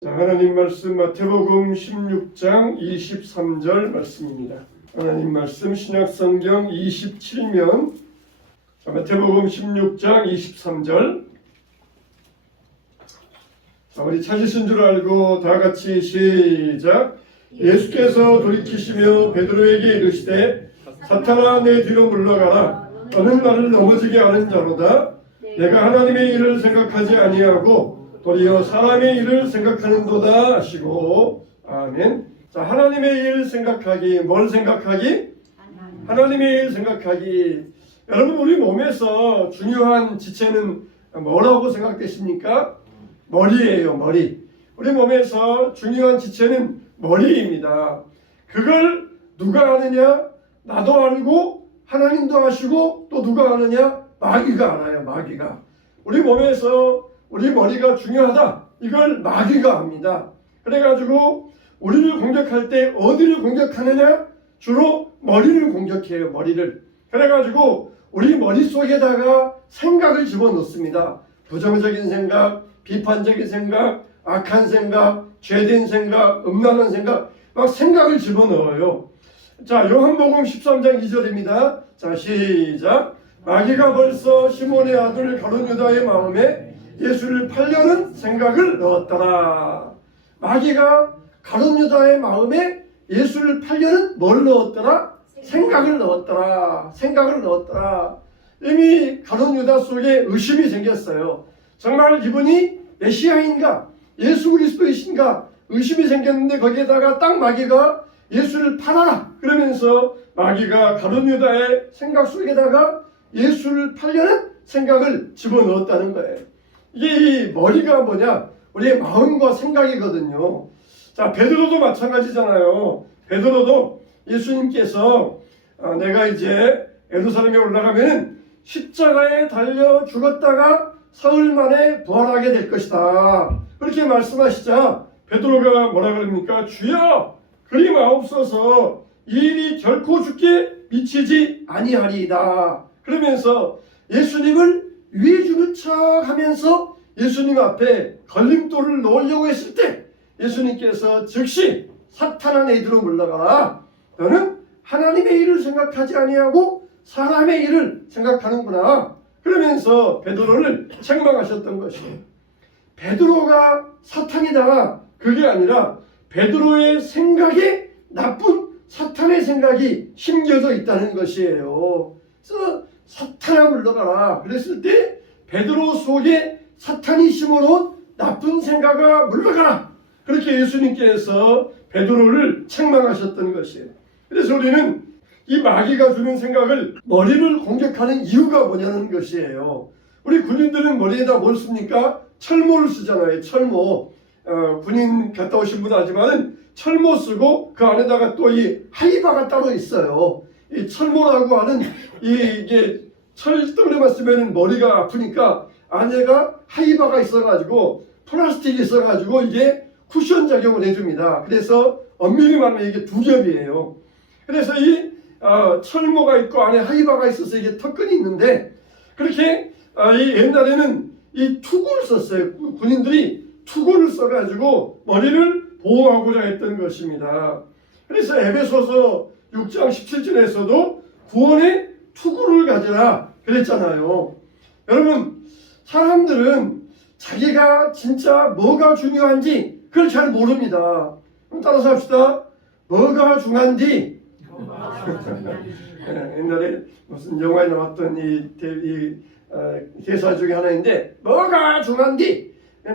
자, 하나님 말씀 마태복음 16장 23절 말씀입니다. 하나님 말씀 신약성경 27면 자, 마태복음 16장 23절. 자, 우리 찾으신 줄 알고 다 같이 시작. 예수께서 돌이키시며 베드로에게 이르시되 사탄아 내 뒤로 물러가라. 너는 나를 넘어지게 하는 자로다. 내가 하나님의 일을 생각하지 아니하고 도리어 사람의 일을 생각하는도다 하시고. 아멘. 자, 하나님의 일 생각하기. 뭘 생각하기? 하나님의 일 생각하기. 여러분, 우리 몸에서 중요한 지체는 뭐라고 생각되십니까? 머리예요. 머리. 우리 몸에서 중요한 지체는 머리입니다. 그걸 누가 아느냐? 나도 알고 하나님도 아시고 또 누가 아느냐? 마귀가 알아요. 마귀가. 우리 몸에서 우리 머리가 중요하다. 이걸 마귀가 압니다. 그래가지고 우리를 공격할 때 어디를 공격하느냐? 주로 머리를 공격해요. 머리를. 그래가지고 우리 머릿속에다가 생각을 집어넣습니다. 부정적인 생각, 비판적인 생각, 악한 생각, 죄된 생각, 음란한 생각, 막 생각을 집어넣어요. 자, 요한복음 13장 2절입니다. 자, 시작. 마귀가 벌써 시몬의 아들 가룟 유다의 마음에 예수를 팔려는 생각을 넣었더라. 마귀가 가룟 유다의 마음에 예수를 팔려는 뭘 넣었더라? 생각을 넣었더라. 생각을 넣었더라. 이미 가룟 유다 속에 의심이 생겼어요. 정말 이분이 메시아인가? 예수 그리스도이신가? 의심이 생겼는데 거기에다가 딱 마귀가 예수를 팔아라. 그러면서 마귀가 가룟 유다의 생각 속에다가 예수를 팔려는 생각을 집어넣었다는 거예요. 이게 이 머리가 뭐냐? 우리의 마음과 생각이거든요. 자, 베드로도 마찬가지잖아요. 베드로도 예수님께서 내가 이제 예루살렘에 올라가면 십자가에 달려 죽었다가 사흘 만에 부활하게 될 것이다. 그렇게 말씀하시자 베드로가 뭐라 그럽니까? 주여 그리 마옵소서, 이 일이 결코 죽게 미치지 아니하리이다. 그러면서 예수님을 위해 주는 척 하면서 예수님 앞에 걸림돌을 놓으려고 했을 때 예수님께서 즉시 사탄아 내 뒤로 물러가라. 너는 하나님의 일을 생각하지 아니하고 사람의 일을 생각하는구나. 그러면서 베드로를 책망하셨던 것이에요. 베드로가 사탄이다. 그게 아니라 베드로의 생각에 나쁜 사탄의 생각이 심겨져 있다는 것이에요. 그래서 사탄아 물러가라. 그랬을 때 베드로 속에 사탄이 심어놓은 나쁜 생각아 물러가라. 그렇게 예수님께서 베드로를 책망하셨던 것이에요. 그래서 우리는 이 마귀가 주는 생각을 머리를 공격하는 이유가 뭐냐는 것이에요. 우리 군인들은 머리에다 뭘 씁니까? 철모를 쓰잖아요. 철모. 군인 갔다 오신 분은 아지만은 철모 쓰고 그 안에다가 또 이 하이바가 따로 있어요. 이 철모라고 하는 이게 철덩어리만 쓰면 머리가 아프니까 안에가 하이바가 있어가지고 플라스틱이 있어가지고 이게 쿠션 작용을 해줍니다. 그래서 엄밀히 말하면 이게 두 겹이에요. 그래서 이 철모가 있고 안에 하이바가 있어서 이게 턱끈이 있는데 그렇게 이 옛날에는 이 투구를 썼어요. 군인들이 투구를 써가지고 머리를 보호하고자 했던 것입니다. 그래서 에베소서 6장 17절에서도 구원의 투구를 가져라 그랬잖아요. 여러분, 사람들은 자기가 진짜 뭐가 중요한지 그걸 잘 모릅니다. 그럼 따라서 합시다. 뭐가 중요한지. 옛날에 무슨 영화에 나왔던 이 대사 중에 하나인데 뭐가 중요한지.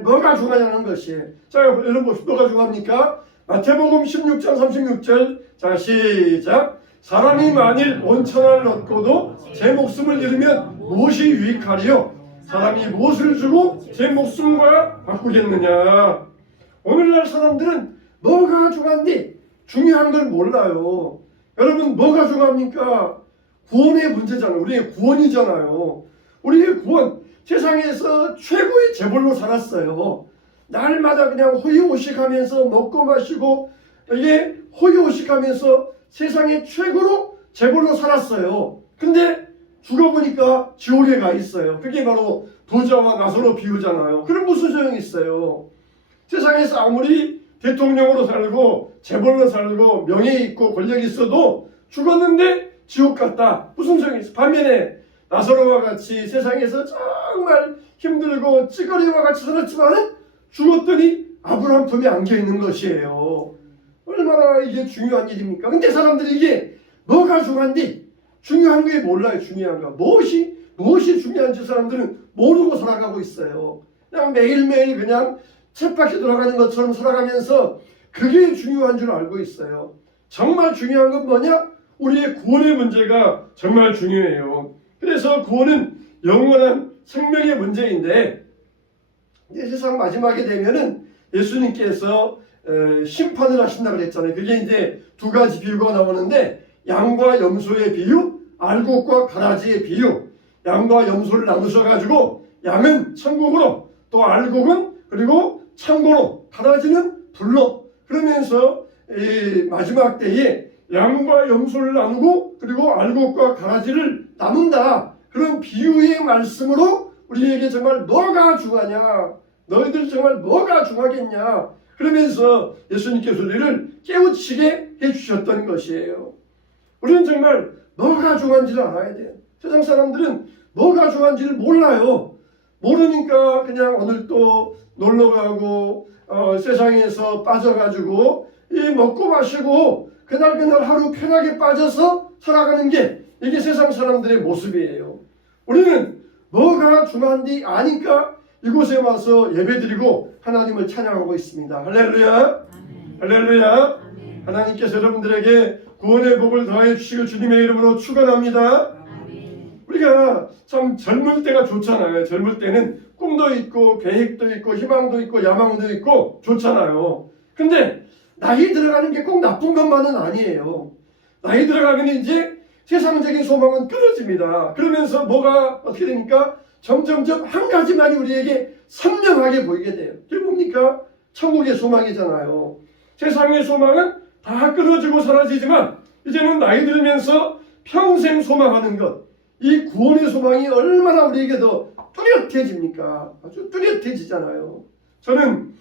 뭐가 중요하냐는 것이에요. 자, 여러분 봅시다. 뭐가 중요합니까? 마태복음 16장 36절. 자, 시작. 사람이 만일 온 천하를 얻고도 제 목숨을 잃으면 무엇이 유익하리요? 사람이 무엇을 주고 제 목숨과 바꾸겠느냐? 오늘날 사람들은 뭐가 중요한데 중요한 걸 몰라요. 여러분, 뭐가 중요합니까? 구원의 문제잖아요. 우리의 구원이잖아요. 우리의 구원, 세상에서 최고의 재벌로 살았어요. 날마다 그냥 호의호식하면서 먹고 마시고 이게 호의호식하면서 세상의 최고로 재벌로 살았어요. 근데 죽어보니까 지옥에 가 있어요. 그게 바로 부자와 나사로 비유잖아요. 그럼 무슨 소용이 있어요? 세상에서 아무리 대통령으로 살고 재벌로 살고 명예 있고 권력 있어도 죽었는데 지옥 갔다. 무슨 소용이 있어? 반면에 나사로와 같이 세상에서 정말 힘들고 찌꺼리와 같이 살았지만 죽었더니 아브라함 품에 안겨 있는 것이에요. 얼마나 이게 중요한 일입니까? 근데 사람들이 이게 뭐가 중요한지 중요한 게 몰라요. 중요한 거 무엇이 중요한지 사람들은 모르고 살아가고 있어요. 그냥 매일매일 그냥 쳇바퀴 돌아가는 것처럼 살아가면서 그게 중요한 줄 알고 있어요. 정말 중요한 건 뭐냐? 우리의 구원의 문제가 정말 중요해요. 그래서 구원은 영원한 생명의 문제인데 이제 세상 마지막에 되면은 예수님께서 심판을 하신다고 그랬잖아요. 그게 이제 두 가지 비유가 나오는데 양과 염소의 비유, 알곡과 가라지의 비유. 양과 염소를 나누셔가지고 양은 천국으로 또 알곡은 그리고 창고로 가라지는 불로 그러면서 이 마지막 때에 양과 염소를 나누고 그리고 알곡과 가라지를 나눈다. 그런 비유의 말씀으로 우리에게 정말 뭐가 중요하냐? 너희들 정말 뭐가 중요하겠냐? 그러면서 예수님께서 우리를 깨우치게 해주셨던 것이에요. 우리는 정말 뭐가 중요한지를 알아야 돼요. 세상 사람들은 뭐가 중요한지를 몰라요. 모르니까 그냥 오늘 또 놀러가고 세상에서 빠져가지고 이 먹고 마시고 그날 하루 편하게 빠져서 살아가는 게 이게 세상 사람들의 모습이에요. 우리는 뭐가 중요한지 아니까 이곳에 와서 예배드리고 하나님을 찬양하고 있습니다. 할렐루야. 아멘. 할렐루야. 아멘. 하나님께서 여러분들에게 구원의 복을 더해 주시고 주님의 이름으로 축원합니다. 아멘. 우리가 참 젊을 때가 좋잖아요. 젊을 때는 꿈도 있고 계획도 있고 희망도 있고 야망도 있고 좋잖아요. 근데 나이 들어가는 게 꼭 나쁜 것만은 아니에요. 나이 들어가면 이제 세상적인 소망은 끊어집니다. 그러면서 뭐가 어떻게 됩니까? 점점점 한 가지만이 우리에게 선명하게 보이게 돼요. 그게 뭡니까? 천국의 소망이잖아요. 세상의 소망은 다 끊어지고 사라지지만 이제는 나이 들면서 평생 소망하는 것, 이 구원의 소망이 얼마나 우리에게 더 뚜렷해집니까? 아주 뚜렷해지잖아요. 저는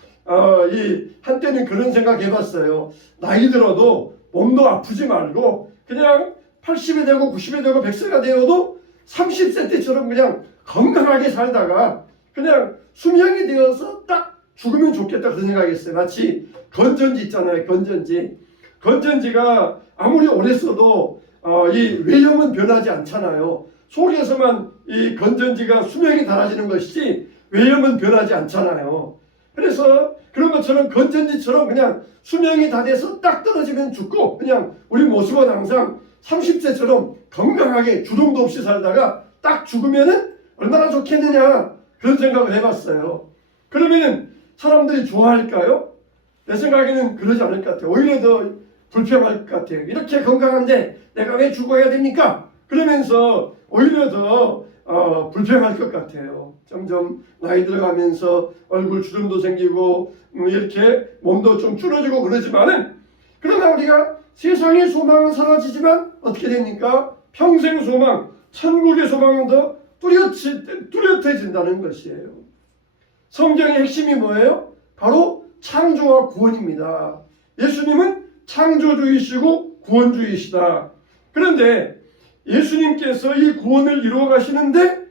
이 한때는 그런 생각 해봤어요. 나이 들어도 몸도 아프지 말고 그냥 80이 되고 90이 되고 100세가 되어도 30세 때처럼 그냥 건강하게 살다가 그냥 수명이 되어서 딱 죽으면 좋겠다 그런 생각했어요. 마치 건전지 있잖아요. 건전지가 아무리 오래 써도 이 외형은 변하지 않잖아요. 속에서만 이 건전지가 수명이 달아지는 것이지 외형은 변하지 않잖아요. 그래서 그런 것처럼 건전지처럼 그냥 수명이 다 돼서 딱 떨어지면 죽고 그냥 우리 모습은 항상 30세처럼 건강하게 주름도 없이 살다가 딱 죽으면은 얼마나 좋겠느냐 그런 생각을 해봤어요. 그러면은 사람들이 좋아할까요? 내 생각에는 그러지 않을 것 같아요. 오히려 더 불평할 것 같아요. 이렇게 건강한데 내가 왜 죽어야 됩니까? 그러면서 오히려 더 불평할 것 같아요. 점점 나이 들어가면서 얼굴 주름도 생기고 이렇게 몸도 좀 줄어지고 그러지만은 그러나 우리가 세상의 소망은 사라지지만 어떻게 됩니까? 평생 소망, 천국의 소망은 더 뚜렷해진다는 것이에요. 성경의 핵심이 뭐예요? 바로 창조와 구원입니다. 예수님은 창조주이시고 구원주이시다. 그런데 예수님께서 이 구원을 이루어 가시는데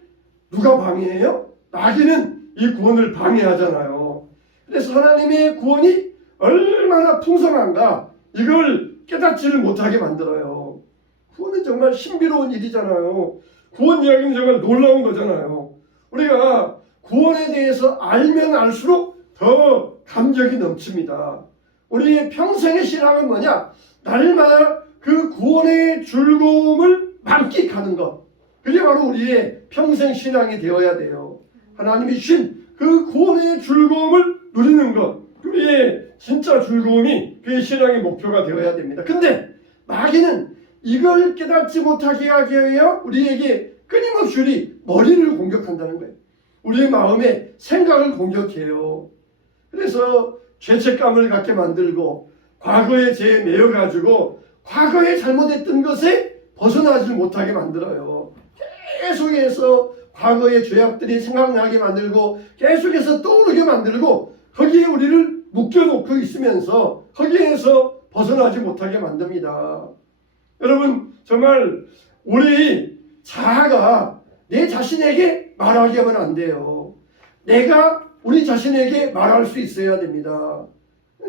누가 방해해요? 마귀는 이 구원을 방해하잖아요. 그래서 하나님의 구원이 얼마나 풍성한가 이걸 깨닫지를 못하게 만들어요. 구원은 정말 신비로운 일이잖아요. 구원 이야기는 정말 놀라운 거잖아요. 우리가 구원에 대해서 알면 알수록 더 감격이 넘칩니다. 우리의 평생의 신앙은 뭐냐? 날마다 그 구원의 즐거움을 만끽하는 것. 그게 바로 우리의 평생 신앙이 되어야 돼요. 하나님이 주신 그 구원의 즐거움을 누리는 것. 우리의 진짜 즐거움이 그의 신앙의 목표가 되어야 됩니다. 근데 마귀는 이걸 깨닫지 못하게 하기 위하여 우리에게 끊임없이 우리 머리를 공격한다는 거예요. 우리의 마음에 생각을 공격해요. 그래서 죄책감을 갖게 만들고 과거에 죄에 매여가지고 과거에 잘못했던 것에 벗어나지 못하게 만들어요. 계속해서 과거의 죄악들이 생각나게 만들고 계속해서 떠오르게 만들고 거기에 우리를 묶여놓고 있으면서 거기에서 벗어나지 못하게 만듭니다. 여러분, 정말 우리 자아가 내 자신에게 말하게 하면 안 돼요. 내가 우리 자신에게 말할 수 있어야 됩니다.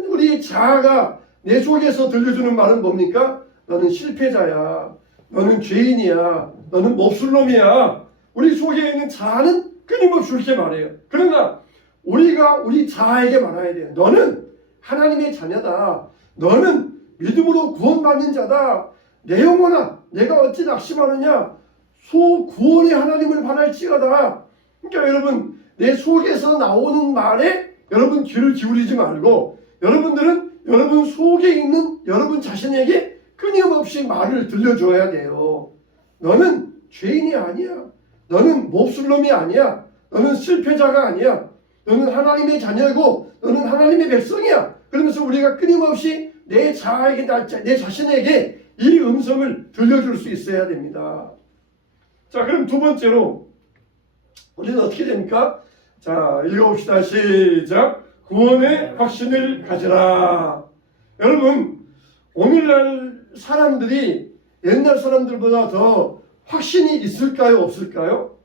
우리 자아가 내 속에서 들려주는 말은 뭡니까? 너는 실패자야. 너는 죄인이야. 너는 몹쓸놈이야. 우리 속에 있는 자아는 끊임없이 그렇게 말해요. 그러나 우리가 우리 자아에게 말해야 돼요. 너는 하나님의 자녀다. 너는 믿음으로 구원받는 자다. 내 영혼아, 내가 어찌 낙심하느냐? 구원의 하나님을 바랄지어다. 그러니까 여러분, 내 속에서 나오는 말에 여러분 귀를 기울이지 말고 여러분들은 여러분 속에 있는 여러분 자신에게 끊임없이 말을 들려줘야 돼요. 너는 죄인이 아니야. 너는 몹쓸 놈이 아니야. 너는 실패자가 아니야. 너는 하나님의 자녀이고 너는 하나님의 백성이야. 그러면서 우리가 끊임없이 내 자아에게, 내 자신에게 이 음성을 들려줄 수 있어야 됩니다. 자, 그럼 두 번째로 우리는 어떻게 됩니까? 자, 읽어봅시다. 시작. 구원의 확신을 가져라. 여러분, 오늘날 사람들이 옛날 사람들보다 더 확신이 있을까요? 없을까요?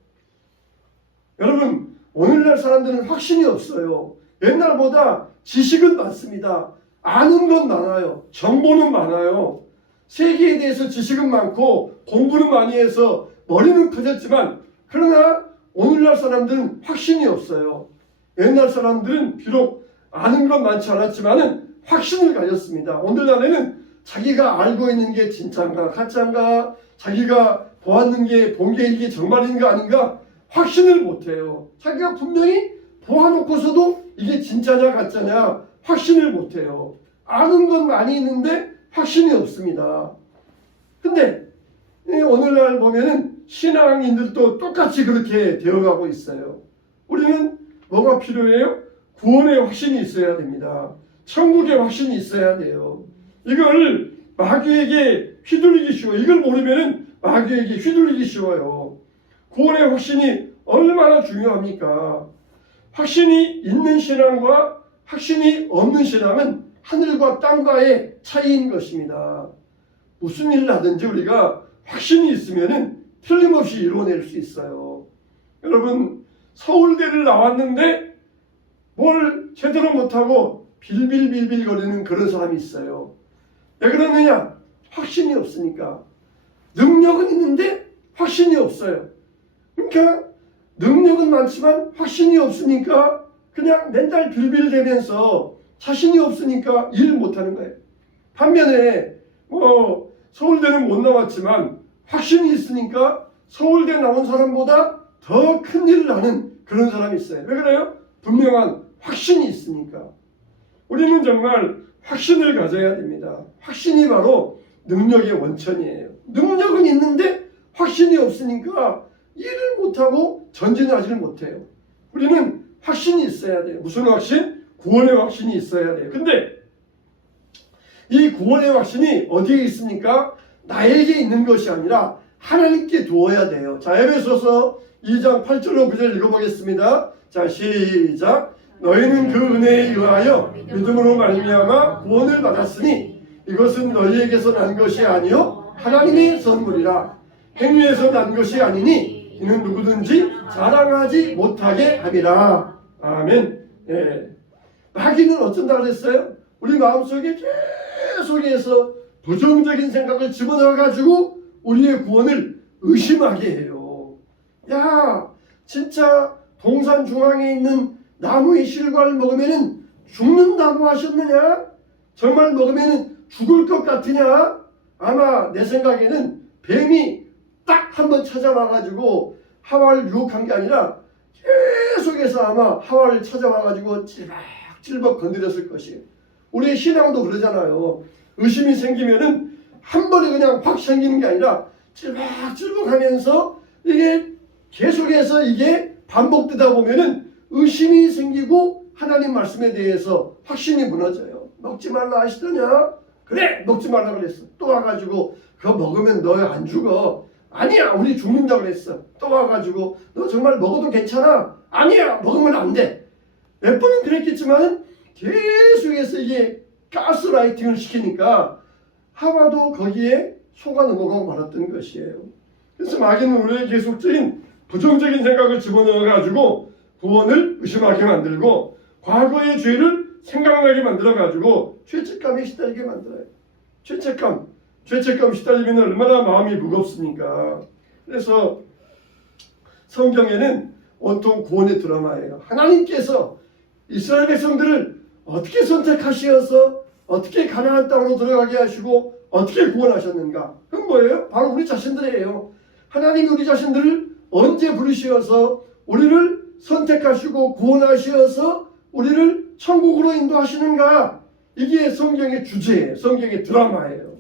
여러분, 오늘날 사람들은 확신이 없어요. 옛날보다 지식은 많습니다. 아는 건 많아요. 정보는 많아요. 세계에 대해서 지식은 많고 공부는 많이 해서 머리는 커졌지만 그러나 오늘날 사람들은 확신이 없어요. 옛날 사람들은 비록 아는 건 많지 않았지만 확신을 가졌습니다. 오늘날에는 자기가 알고 있는 게 진짜인가 가짜인가, 자기가 본 게 이게 정말인가 아닌가 확신을 못해요. 자기가 분명히 보아놓고서도 이게 진짜냐 가짜냐 확신을 못해요. 아는 건 많이 있는데 확신이 없습니다. 근데 오늘날 보면은 신앙인들도 똑같이 그렇게 되어가고 있어요. 우리는 뭐가 필요해요? 구원의 확신이 있어야 됩니다. 천국의 확신이 있어야 돼요. 이걸 마귀에게 휘둘리기 쉬워요. 이걸 모르면은 마귀에게 휘둘리기 쉬워요. 구원의 확신이 얼마나 중요합니까? 확신이 있는 신앙과 확신이 없는 신앙은 하늘과 땅과의 차이인 것입니다. 무슨 일을 하든지 우리가 확신이 있으면은 틀림없이 이루어낼 수 있어요. 여러분, 서울대를 나왔는데 뭘 제대로 못하고 빌빌빌빌 거리는 그런 사람이 있어요. 왜 그러느냐? 확신이 없으니까. 능력은 있는데 확신이 없어요. 그러니까 능력은 많지만 확신이 없으니까 그냥 맨날 빌빌대면서 자신이 없으니까 일 못하는 거예요. 반면에 서울대는 못 나왔지만 확신이 있으니까 서울대 나온 사람보다 더 큰 일을 하는 그런 사람이 있어요. 왜 그래요? 분명한 확신이 있으니까. 우리는 정말 확신을 가져야 됩니다. 확신이 바로 능력의 원천이에요. 능력은 있는데 확신이 없으니까 일을 못하고 전진하지를 못해요. 우리는 확신이 있어야 돼요. 무슨 확신? 구원의 확신이 있어야 돼요. 근데 이 구원의 확신이 어디에 있습니까? 나에게 있는 것이 아니라 하나님께 두어야 돼요. 자, 에베소서 2장 8절로 9절 읽어보겠습니다. 자, 시작. 너희는 그 은혜에 의하여 믿음으로 말미암아 구원을 받았으니 이것은 너희에게서 난 것이 아니요 하나님의 선물이라. 행위에서 난 것이 아니니 이는 누구든지 자랑하지 못하게 함이라. 아멘. 예. 마귀는 어쩐다 그랬어요? 우리 마음속에 계속해서 부정적인 생각을 집어넣어가지고 우리의 구원을 의심하게 해요. 야, 진짜 동산 중앙에 있는 나무의 실과를 먹으면 죽는다고 하셨느냐? 정말 먹으면 죽을 것 같으냐? 아마 내 생각에는 뱀이 딱 한번 찾아와가지고 하와를 유혹한 게 아니라 계속해서 아마 하와를 찾아와가지고 찔벅찔벅 건드렸을 것이에요. 우리의 신앙도 그러잖아요. 의심이 생기면은 한 번에 그냥 확 생기는 게 아니라 찔벅찔벅 하면서 이게 계속해서 이게 반복되다 보면은 의심이 생기고 하나님 말씀에 대해서 확신이 무너져요. 먹지 말라 하시더냐? 그래, 먹지 말라 그랬어. 또 와가지고 그거 먹으면 너 안 죽어. 아니야, 우리 죽는다 그랬어. 또 와가지고 너 정말 먹어도 괜찮아? 아니야, 먹으면 안 돼. 몇 번은 그랬겠지만 계속해서 이게 가스라이팅을 시키니까 하와도 거기에 속아 넘어가고 말았던 것이에요. 그래서 마귀는 우리의 계속적인 부정적인 생각을 집어넣어가지고 구원을 의심하게 만들고 과거의 죄를 생각나게 만들어가지고 죄책감에 시달리게 만들어요. 죄책감 시달리면 얼마나 마음이 무겁습니까? 그래서 성경에는 온통 구원의 드라마예요. 하나님께서 이스라엘 백성들을 어떻게 선택하셔서 어떻게 가나안 땅으로 들어가게 하시고 어떻게 구원하셨는가? 그건 뭐예요? 바로 우리 자신들이에요. 하나님이 우리 자신들을 언제 부르시어서 우리를 선택하시고 구원하시어서 우리를 천국으로 인도하시는가? 이게 성경의 주제예요. 성경의 드라마예요.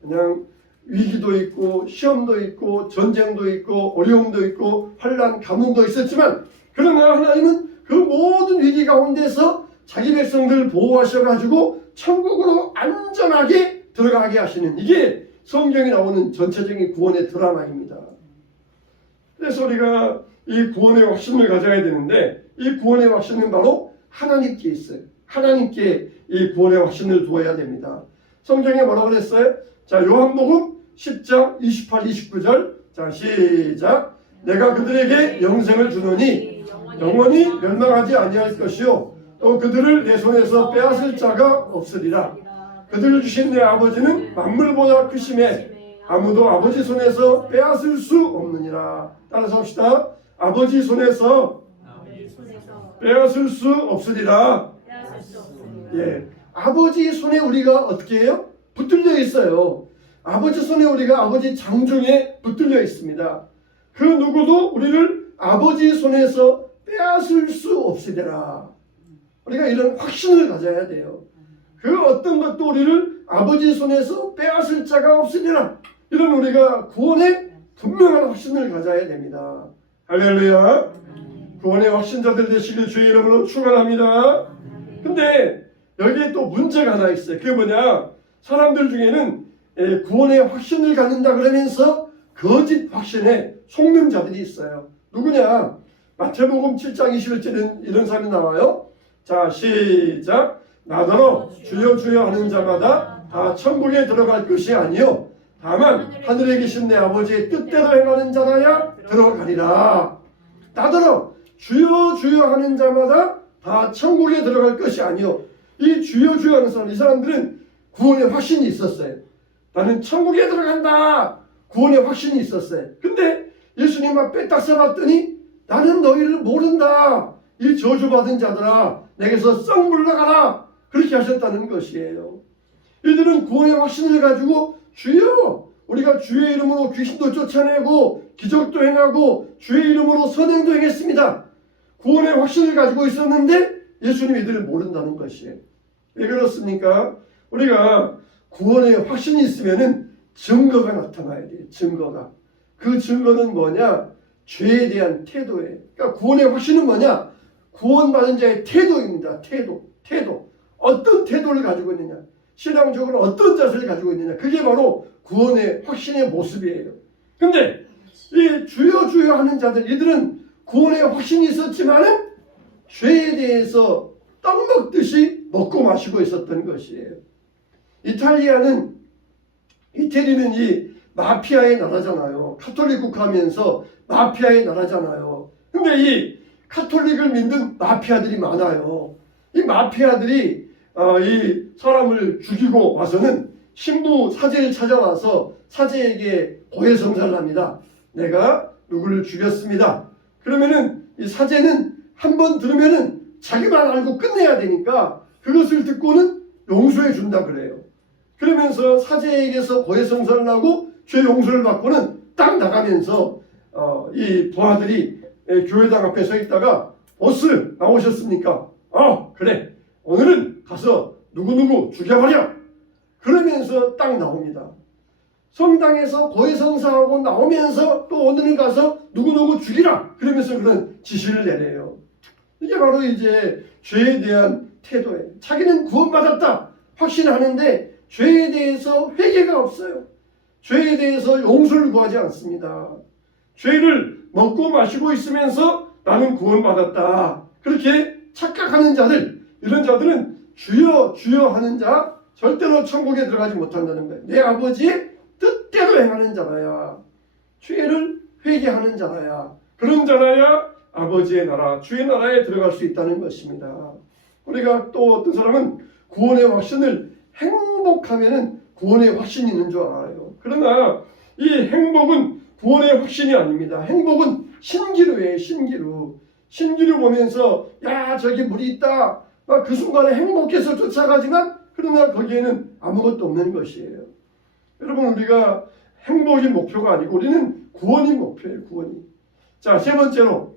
그냥 위기도 있고 시험도 있고 전쟁도 있고 어려움도 있고 환난 가뭄도 있었지만 그러나 하나님은 그 모든 위기 가운데서 자기 백성들을 보호하셔가지고 천국으로 안전하게 들어가게 하시는 이게 성경에 나오는 전체적인 구원의 드라마입니다. 그래서 우리가 이 구원의 확신을 가져야 되는데 이 구원의 확신은 바로 하나님께 있어요. 하나님께 이 구원의 확신을 두어야 됩니다. 성경에 뭐라고 그랬어요? 자, 요한복음 10장 28, 29절. 자, 시작. 내가 그들에게 영생을 주노니 영원히 멸망하지 아니할 것이요 또 그들을 내 손에서 빼앗을 자가 없으리라. 그들을 주신 내 아버지는 만물보다 크심에 아무도 아버지 손에서 빼앗을 수 없느니라. 따라서 합시다. 아버지 손에서 빼앗을 수 없으리라. 예, 아버지 손에 우리가 어떻게 해요? 붙들려 있어요. 아버지 손에 우리가 아버지 장중에 붙들려 있습니다. 그 누구도 우리를 아버지 손에서 빼앗을 수 없으리라. 우리가 이런 확신을 가져야 돼요. 그 어떤 것도 우리를 아버지 손에서 빼앗을 자가 없으리라. 이런 우리가 구원의 분명한 확신을 가져야 됩니다. 할렐루야. 구원의 확신자들 되시길 주의 이름으로 축원합니다. 근데 여기에 또 문제가 하나 있어요. 그게 뭐냐? 사람들 중에는 구원의 확신을 갖는다 그러면서 거짓 확신에 속는 자들이 있어요. 누구냐? 마태복음 7장 21절에는 이런 사람이 나와요. 자, 시작. 나더러 주여 주여 하는 자마다 다 천국에 들어갈 것이 아니요 다만 하늘에 계신 내 아버지의 뜻대로 행하는 자라야 들어가리라. 나더러 주여 주여 하는 자마다 다 천국에 들어갈 것이 아니요. 이 주여 주여 하는 사람, 이 사람들은 구원의 확신이 있었어요. 나는 천국에 들어간다. 구원의 확신이 있었어요. 근데 예수님만 빼딱 써봤더니 나는 너희를 모른다. 이 저주받은 자들아 내게서 썩 물러가라. 그렇게 하셨다는 것이에요. 이들은 구원의 확신을 가지고 주여 우리가 주의 이름으로 귀신도 쫓아내고 기적도 행하고 주의 이름으로 선행도 행했습니다. 구원의 확신을 가지고 있었는데 예수님 이들을 모른다는 것이에요. 왜 그렇습니까? 우리가 구원의 확신이 있으면은 증거가 나타나야 돼요. 증거가. 그 증거는 뭐냐? 죄에 대한 태도예요. 그러니까 구원의 확신은 뭐냐? 구원받은 자의 태도입니다. 태도. 어떤 태도를 가지고 있느냐? 신앙적으로 어떤 자세를 가지고 있느냐? 그게 바로 구원의 확신의 모습이에요. 근데 이 주여 주여 하는 자들, 이들은 구원의 확신이 있었지만은 죄에 대해서 떡 먹듯이 먹고 마시고 있었던 것이에요. 이태리는 이 마피아의 나라잖아요. 카톨릭 국가하면서 마피아의 나라잖아요. 근데 이 카톨릭을 믿는 마피아들이 많아요. 이 마피아들이 이 사람을 죽이고 와서는 신부 사제를 찾아와서 사제에게 고해성사를 합니다. 내가 누구를 죽였습니다. 그러면은 이 사제는 한 번 들으면은 자기만 알고 끝내야 되니까 그것을 듣고는 용서해 준다 그래요. 그러면서 사제에게서 고해성사를 하고 죄 용서를 받고는 딱 나가면서 이 부하들이 교회당 앞에 서 있다가 보스 나오셨습니까? 그래 오늘은 가서 누구누구 죽여버려. 그러면서 딱 나옵니다. 성당에서 고해성사하고 나오면서 또 오늘은 가서 누구누구 죽이라. 그러면서 그런 지시를 내려요. 이게 바로 이제 죄에 대한 태도예요. 자기는 구원받았다 확신하는데 죄에 대해서 회개가 없어요. 죄에 대해서 용서를 구하지 않습니다. 죄를 먹고 마시고 있으면서 나는 구원받았다 그렇게 착각하는 자들, 이런 자들은 주여 주여 하는 자 절대로 천국에 들어가지 못한다는 거예요. 내 아버지의 뜻대로 행하는 자라야, 죄를 회개하는 자라야, 그런 자라야 아버지의 나라, 주의 나라에 들어갈 수 있다는 것입니다. 우리가 또 어떤 사람은 구원의 확신을 행복하면은 구원의 확신이 있는 줄 알아요. 그러나 이 행복은 구원의 확신이 아닙니다. 행복은 신기루예요. 신기루 보면서 야 저기 물이 있다, 막 그 순간에 행복해서 쫓아가지만 그러나 거기에는 아무것도 없는 것이에요. 여러분, 우리가 행복이 목표가 아니고 우리는 구원이 목표예요. 구원이. 자, 세 번째로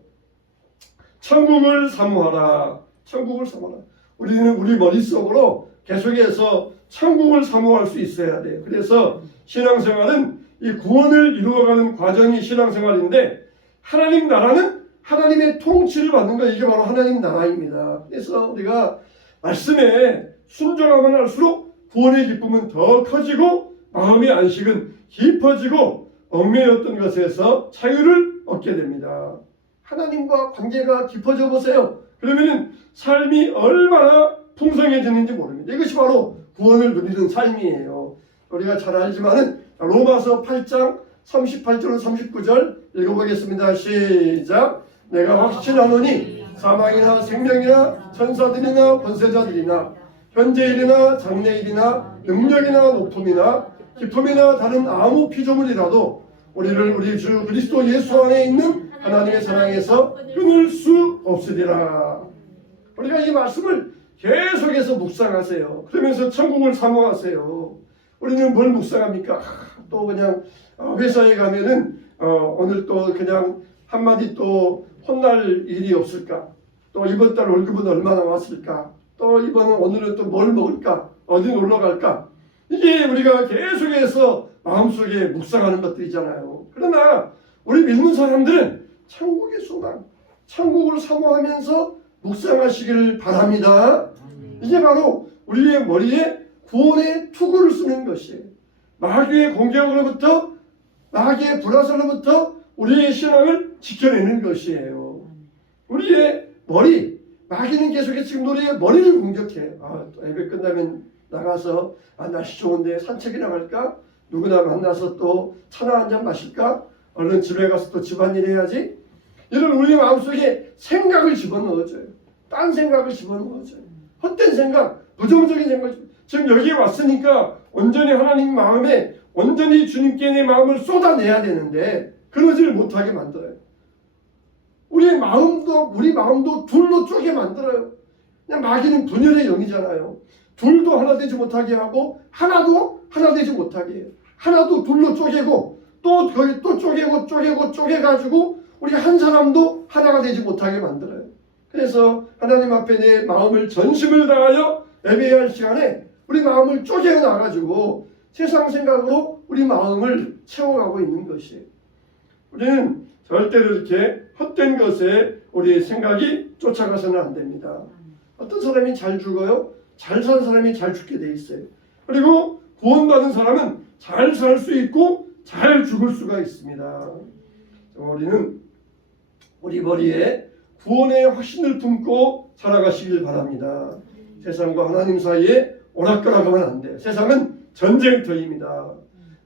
천국을 사모하라. 천국을 사모하라. 우리는 우리 머릿속으로 계속해서 천국을 사모할 수 있어야 돼요. 그래서 신앙생활은 이 구원을 이루어가는 과정이 신앙생활인데, 하나님 나라는 하나님의 통치를 받는 거, 이게 바로 하나님 나라입니다. 그래서 우리가 말씀에 순종하면 할수록 구원의 기쁨은 더 커지고 마음의 안식은 깊어지고 얽매였던 것에서 자유를 얻게 됩니다. 하나님과 관계가 깊어져 보세요. 그러면 삶이 얼마나 풍성해지는지 모릅니다. 이것이 바로 구원을 누리는 삶이에요. 우리가 잘 알지만은 로마서 8장 38절 39절 읽어보겠습니다. 시작. 내가 확신하노니 사망이나 생명이나 천사들이나 권세자들이나 현재일이나 장래일이나 능력이나 높음이나 기쁨이나 다른 아무 피조물이라도 우리를 우리 주 그리스도 예수 안에 있는 하나님의 사랑에서 끊을 수 없으리라. 우리가 이 말씀을 계속해서 묵상하세요. 그러면서 천국을 사모하세요. 우리는 뭘 묵상합니까? 또 그냥 회사에 가면은 오늘 또 그냥 한마디 또 혼날 일이 없을까? 또 이번 달 월급은 얼마나 왔을까? 또 오늘은 또 뭘 먹을까? 어디 놀러 갈까? 이게 우리가 계속해서 마음속에 묵상하는 것들이잖아요. 그러나 우리 믿는 사람들은 천국의 소망, 천국을 사모하면서 묵상하시기를 바랍니다. 이게 바로 우리의 머리에 구원의 투구를 쓰는 것이에요. 마귀의 공격으로부터, 마귀의 불화살로부터 우리의 신앙을 지켜내는 것이에요. 우리의 머리, 마귀는 계속해서 지금 우리의 머리를 공격해. 또 예배 끝나면 나가서 날씨 좋은데 산책이나 갈까? 누구나 만나서 또 차나 한잔 마실까? 얼른 집에 가서 또 집안일 해야지? 이런 우리 마음속에 생각을 집어넣어줘요. 딴 생각을 집어넣어줘요. 헛된 생각, 부정적인 생각. 지금 여기에 왔으니까 온전히 하나님 마음에, 온전히 주님께 내 마음을 쏟아내야 되는데 그러지를 못하게 만들어요. 우리 마음도 둘로 쪼개 만들어요. 그냥 마귀는 분열의 영이잖아요. 둘도 하나 되지 못하게 하고 하나도 하나 되지 못하게 해요. 하나도 둘로 쪼개고 또 거기 또 쪼개가지고 우리 한 사람도 하나가 되지 못하게 만들어요. 그래서 하나님 앞에 내 마음을 전심을 다하여 예배할 시간에 우리 마음을 쪼개나가지고 세상 생각으로 우리 마음을 채워가고 있는 것이에요. 우리는 절대로 이렇게 헛된 것에 우리의 생각이 쫓아가서는 안 됩니다. 어떤 사람이 잘 죽어요? 잘 사는 사람이 잘 죽게 돼 있어요. 그리고 구원받은 사람은 잘 살 수 있고 잘 죽을 수가 있습니다. 우리는 우리 머리에 구원의 확신을 품고 살아가시길 바랍니다. 세상과 하나님 사이에 오락가락하면 안 돼요. 세상은 전쟁터입니다.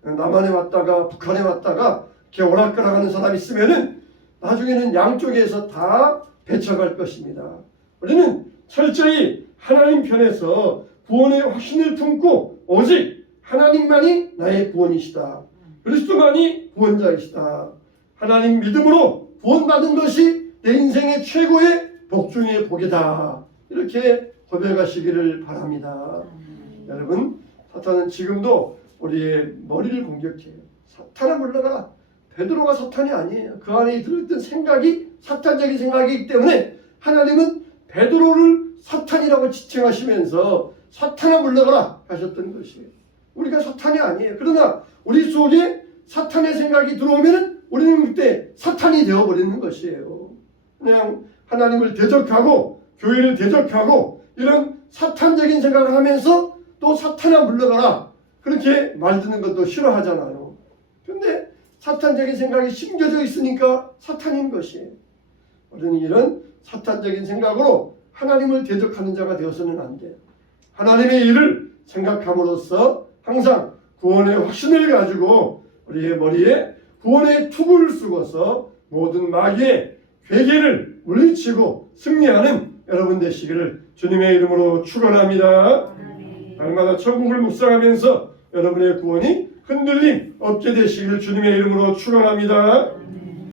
남한에 왔다가 북한에 왔다가 이렇게 오락가락하는 사람이 있으면은 나중에는 양쪽에서 다 배쳐갈 것입니다. 우리는 철저히 하나님 편에서 구원의 확신을 품고 오직 하나님만이 나의 구원이시다. 그리스도만이 구원자이시다. 하나님 믿음으로 구원받은 것이 내 인생의 최고의 복 중의 복이다. 이렇게 고백하시기를 바랍니다. 여러분, 사탄은 지금도 우리의 머리를 공격해요. 사탄아 물러가라. 베드로가 사탄이 아니에요. 그 안에 들어있던 생각이 사탄적인 생각이기 때문에 하나님은 베드로를 사탄이라고 지칭하시면서 사탄아 물러가라 하셨던 것이에요. 우리가 사탄이 아니에요. 그러나 우리 속에 사탄의 생각이 들어오면 우리는 그때 사탄이 되어버리는 것이에요. 그냥 하나님을 대적하고 교회를 대적하고 이런 사탄적인 생각을 하면서 또 사탄아 물러가라 그렇게 말 듣는 것도 싫어하잖아요. 근데 사탄적인 생각이 심겨져 있으니까 사탄인 것이에요. 우리는 이런 사탄적인 생각으로 하나님을 대적하는 자가 되어서는 안 돼요. 하나님의 일을 생각함으로써 항상 구원의 확신을 가지고 우리의 머리에 구원의 투구를 쓰고서 모든 마귀의 괴계를 물리치고 승리하는 여러분 되시기를 주님의 이름으로 축원합니다. 날마다 천국을 묵상하면서 여러분의 구원이 흔들림 없게 되시기를 주님의 이름으로 축원합니다.